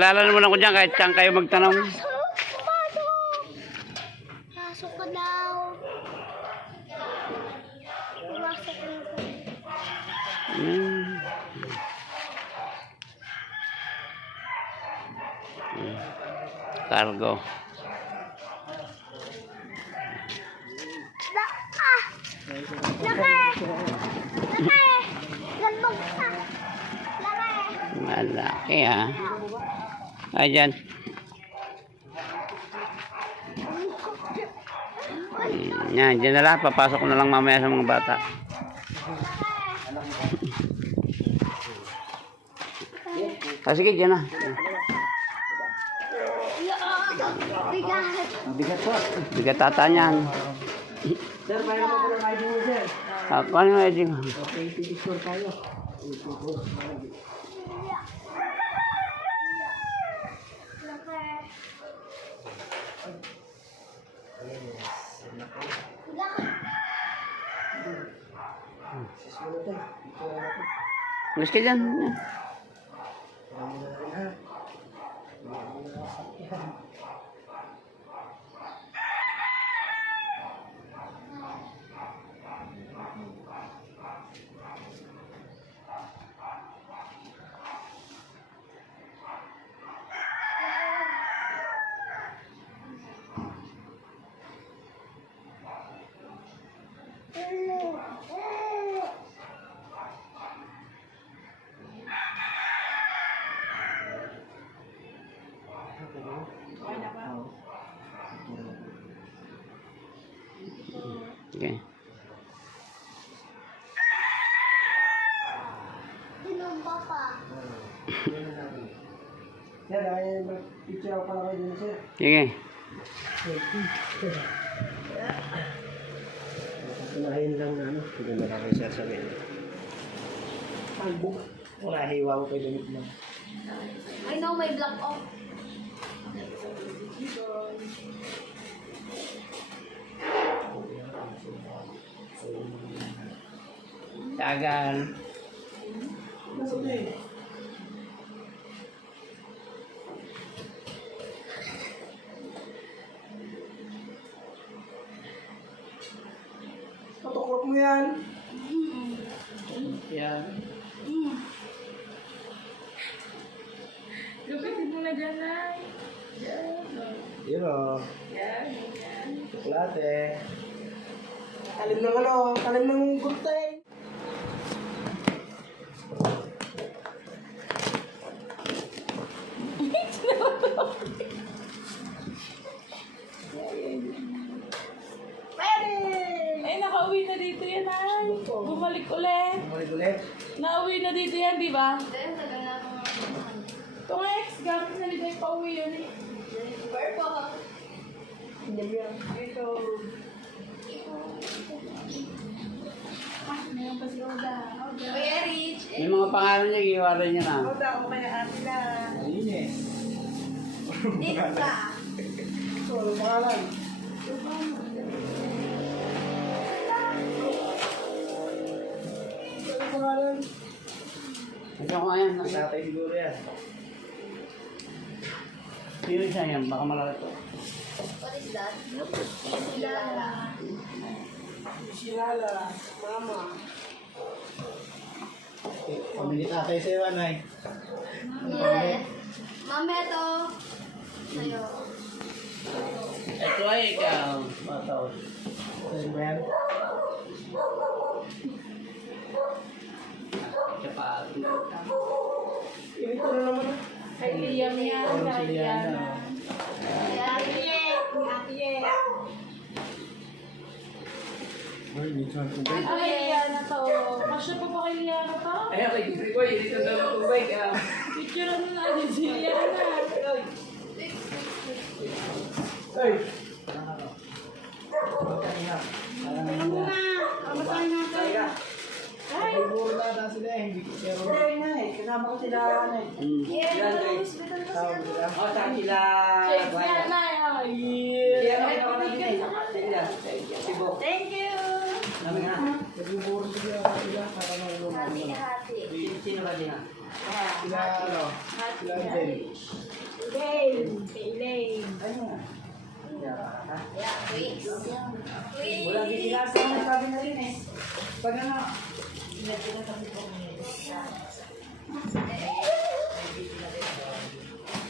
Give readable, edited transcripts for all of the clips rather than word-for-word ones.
Kilala naman ako dyan kahit saan kayo magtanong. Pasok ka daw. Pasok ka daw. Cargo. Laki! Lambog ka! Laki! Malaki ah. Ayan. Yan, dyan na lang. Papasok ko na lang mamaya sa mga bata. Sige, dyan na. Bigat! Bigat po. Bigat tata niyan. Sir, paano mo po ng ID mo, sir? Paano yung ID mo? Okay, picture tayo. Gusto ka dyan. Okay. Dinumba pa. Sir, picture ako pala kayo din, sir. Sige. Kunahin lang na ano. Hindi na lang kayo sasabihin. Albuk. Wala, hiwa ko kayo damit lang. I know may block off. Tagal. Patukrop mo yan. Yan. Lupitin mo na dyan, Nay. Zero. Yan. Chocolate. Talim ng ano, talim ng gultay. Ay, nakauwi na dito yan, Nay. Bumalik ulit. Bumalik ulit. Nauwi na dito yan, di ba? Itong ex, gamit na nila yung pauwi yun eh. Ito. Mayroon pa si Oda. Oda. May mga pangalan niya, iiwanan niya na. Oda, o kaya ate na. Alinis. Dito ka. So, ano pangalan? Ano pangalan? Ito ko ayan. Tatay siguro yan. Sino siya yan? Baka malaki to. What is that? Silala. Sinala. Mama. Pamili tatay sa'yo, anay. Yeah. Mami, ito. Sa'yo. Ito ay ikaw. Mataw. Sa'yo ba yan? Kapat. Ito na naman. Kay Liam yan. Oh, si Kay Liana. Liana. Ay, dito na ito. Ay, Liana to. Kasya pa ba kay Liana to? Ay, okay. Boy, dito daw na tubig. Picture na natin si Liana. Ay! Ano na? Kamatay natin. Ay! Puro na ata sila eh. Hindi ko pero... Kasama ko sila, ano eh. Yeah, ito. Hospital ko Tawag siya. sila. O, saan sila? Shakes na na. Ay, Sila yeah. may naman din eh. Sila. Sibo. Thank you. Namin nga. Nagbuburo sila para Hati-hati. Sino ba din ah? Sila, ano? Sila din. Elaine. Elaine. Yeah, quiz. Quiz. Wala din sila sa mga sabi na rin eh. Pag ano,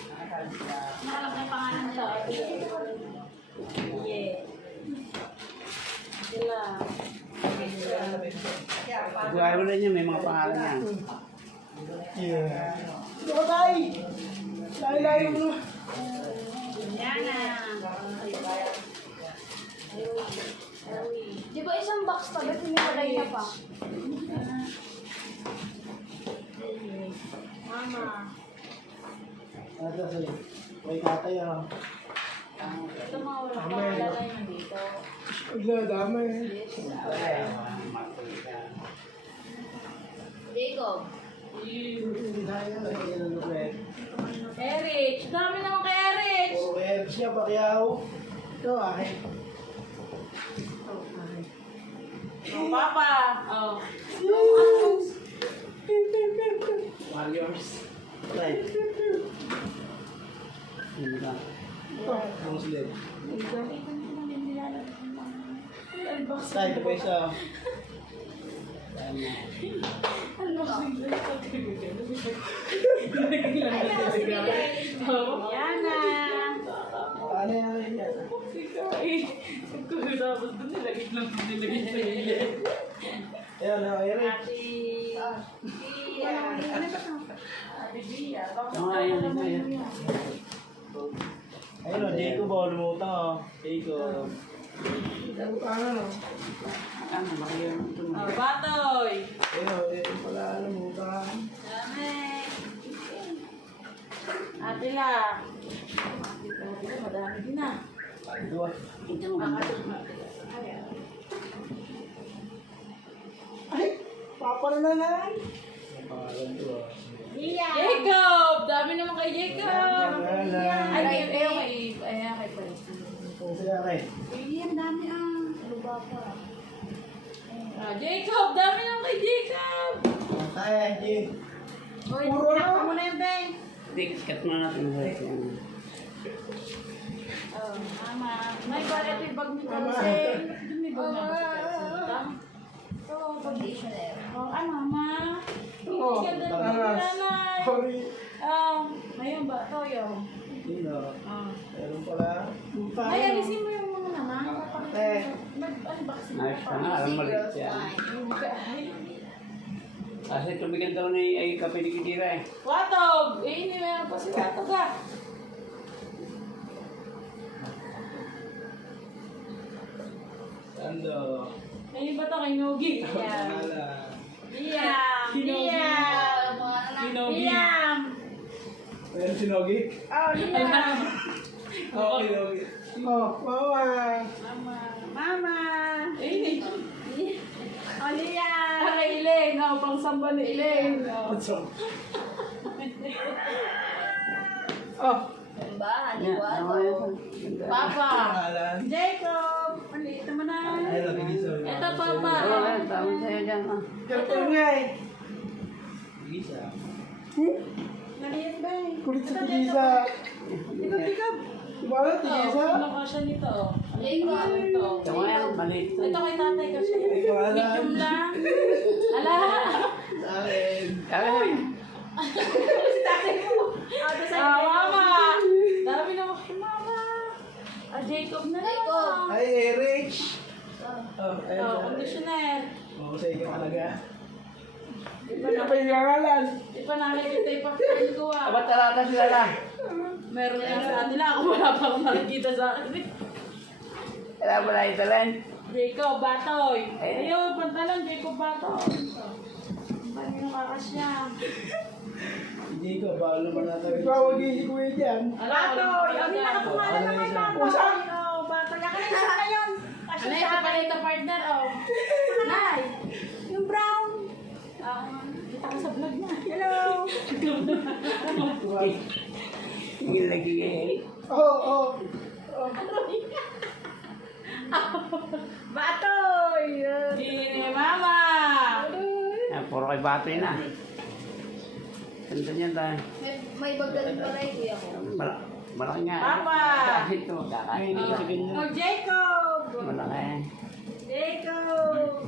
Nakalap na yung pangalan nila. Yeah. Sila. Gaya mo rin yun, may mga pangalan yan. Yeah. Ito ka tayo! Lahi-lahi mo naman. Yana. Di ba isang box pa? Ba't hinipalay na pa? Mama. Ito sa'yo. May tatay ah. Ito mga walang pangalan na dito. Wala, dami. Jacob. Hindi tayo na ano ko eh. Eric. Dami naman kay Eric. Puro kaya siya, Pacquiao. Ito, akin. Oh, Papa. Oh. Warriors. Right. Yun lang. Ito, Muslim. Tayo, ito pa isa. Yana. Ano yan? Tapos doon nilagay lang nilagay sa ile. Ayan, Eric. Ate Bia. Ate Bia. Mga yun, yun. Ayun o, Jacob o, lumutang o. Jacob. Ano no? Ano, makiyan ito mo. Oh, Batoy. Ayun o, ayun pala, lumutang. Dami. Ate La. Madami din na. Dua. Ay, papa na naman. Pangalan to ah. Jacob! Dami naman kay Jacob. Pangalan. Ay, kay Palestine. Kung sila kay. Ang dami ah. Ano ba pa? Ah, Jacob! Dami naman kay Jacob! Tayo, Jim. Uy, Puro tinakbo na. mo na yun, Beng. Cut mo natin. Oh, mama. May bakit yung bag ni Mama. Kalseng? Doon may bag na sa Ito, conditioner. Oh, ano, mama? Oo, Ganda ng taras. nanay. Sorry. Ngayon ba? Toyo. Sino? Ah. Meron pala. Ay, alisin mo yung mga naman. Ano ba kasi? Ayos ka na, alam mo rin siya. Kasi tubigan daw ni ay kape ni Kitira eh. Watog! Eh, hindi meron pa si Watog ah. Sando. Ay, ba ito kay Nogi? Pangalan. Liam! Liam! Liam! Meron si Nogi? Oh, Liam! Oo, Nogi. Oh, mama. Mama! Mama! Eh, oh, Liam! Kay Elaine! Oh, pang samba ni Elaine! Oh. What's up? Oh, Simbahan, Yan, ano igual. yun? Papa! pangalan. Jacob! Maliit naman na. Ay, nabigisa. Ito, Papa. Oo, yan, tama sa'yo dyan. Ah. Careful nga eh. Tigisa. Maliit ba eh? Kulit sa Ito, tigisa. Jacob! Diba na tigisa? Ano ka siya nito? Oh. Jacob. Ito. Ito nga yan, maliit. Ito kay tatay kasi. Ay, pangalan. Medium lang. Ala! Sa akin. Ay, Mama! Dami naman kay Mama. Jacob na lang. Jacob. Ay, Eric. Oh, ayun Oh, siya. conditioner. Oo, sa ikaw talaga. Ano pa yung pangalan? Di pa nakikita yung pagkain ko ah. abat talata sila lang. Meron lang sa kanila. Ako wala pa akong nakikita sa akin. Kaya mo na italan. Jacob Batoy. Ayun, pantalan. Jacob Batoy. Paano yung kakasya? Hindi ko, bawal naman natin. Ikaw, mag-iisip ko yun dyan. Batoy! Ang nakapangalan na kay Batoy. Oh, Batoy. Nakalimutan na yun. Kasi ano sa akin ito partner, oh. Nay! Yung brown. Kita ko sa vlog niya. Hello! Tingin lagi eh. Oo. Batoy! Hindi, Mama! Puro kay Batoy na. Ganda niyan tayo. May bagdaling pala eh, kuya ko. Malaki nga. Papa. Ito, kakain. Oh, Jacob! Malaki. Jacob!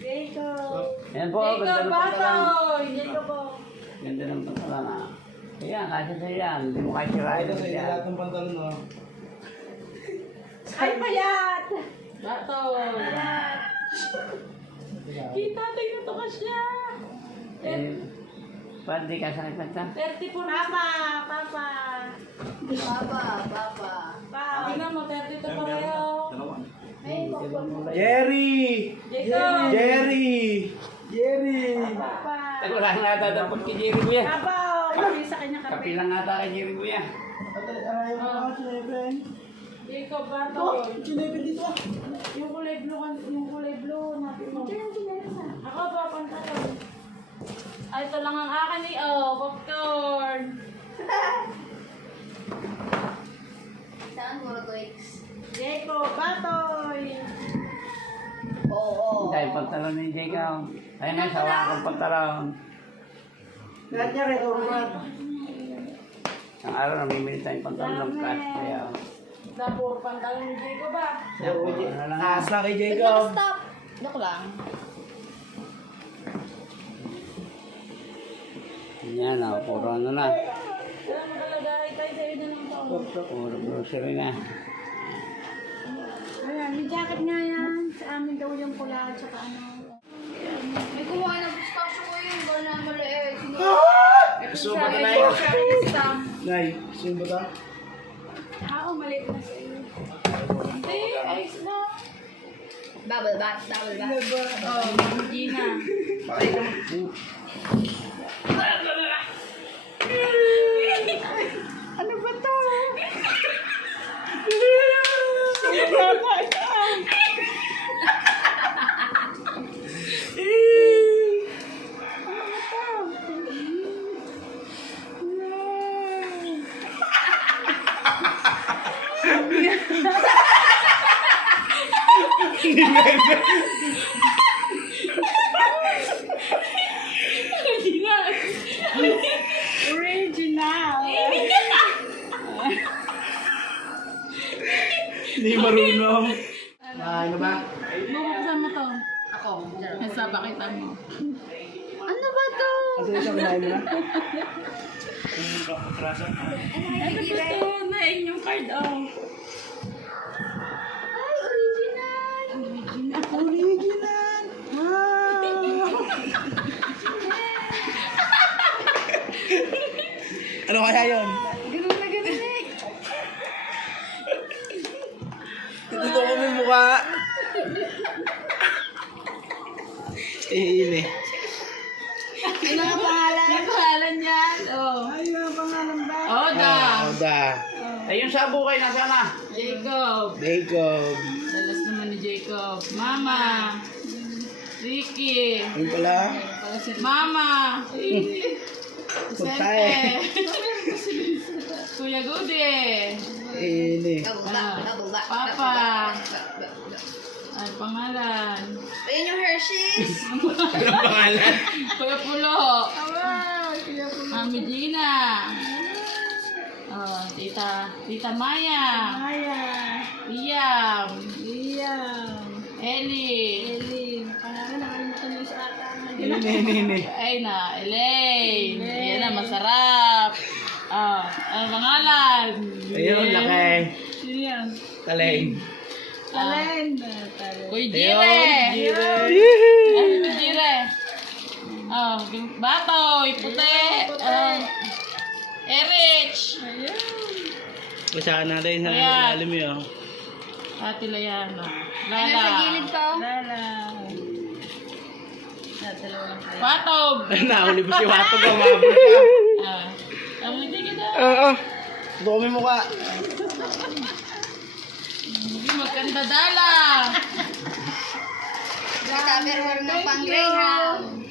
Jacob! Yan po, ganda Jacob ng pantalan. Batoy! Jacob po. Ganda ng pantalan ah. Ayan, kasi sa yan. Hindi mo kahit sirain. Ito sa inyo lahat ng pantalon mo. Ay, payat! Batoy! Kita, tingnan to ka siya. Eh, pwede ka sa kanta? 34 Papa! Papa! Papa. Pa, tingnan mo, 32 pareho. Ay, papa. Jerry! Jacob! Jerry! Papa! Ako lang natatampot kay Jerry Kuya. Papa! Kapi sa kanya kape. Kapilang ata kay Jerry Kuya. Jacob Batoy! Chinepin dito. Yung kulay blue, natin mo. Ako ba, pantalon? Ay, ito lang ang akin eh. Oh, popcorn. Saan mo to X? Jacob Batoy! Oo. Dahil pantalon ni Jacob. Ayun nga, sawa akong pantalon. Lahat niya rin, Orman. Ang araw namimili tayong pantalon ng cash. Kaya, Puro pantalon ni Jacob ba? ano lang. Taas na kay Jacob. Stop. Joke lang. Yan o, puro ano na. Alam mo talaga, tayo sa'yo na lang to. Puro grocery na. Ayan, may jacket nga yan. Sa amin daw yung pula at saka ano. May kumuha ng pistachio ko yung gano'n na maliit. Gusto ba na Nay, gusto ba ito? Oo, maliit na sa'yo. Hindi, ayos na. Bubble bath. Oh, Gina. Ano ba to? Original. Hindi marunong. Ano ba? Bubuksan mo to. Ako. Nasa pakita mo. Ano ba to? Kasi isang kinain mo na? Ano ba to? Nain yung card, oh. Ay, original. Original! Ano kaya yun? Ganun na ganun eh. Ito ko may mukha. Ini. Ano ang pangalan? Ano pangalan yan? Oh. Ay, ang pangalan ba? Oda. Oda. Eh, yung sabo kayo nasa na? Jacob. Jacob. Dalas naman ni Jacob. Mama. Ricky. Yun pala. Mama. Puntay. Kuya Gude. Ini. Double back. Papa. Ay, pangalan. Ayun yung Hershey's. Anong pangalan? Kuya Pulo. Mami Gina. Oh, Tita Maya. Liam. Ellie. Pangalan, nakalimutan niyo sa ata. Ini. Ay na, Elaine. Yan na, masarap. Ah, ang pangalan. Ayun, laki. Sino yan? Taleng. Uy, Jire. Ano si Jire? Oh, Batoy, puti. Erich. Basahan natin sa Ayan. ilalim yun. Ate Layana. Ano sa gilid ko? Patog. Nahuli pa si Watog ang mabot ka. Hindi kita. Oo. Ito ko may mukha. Magkanda dala. Tupperware ng pang Greyhound.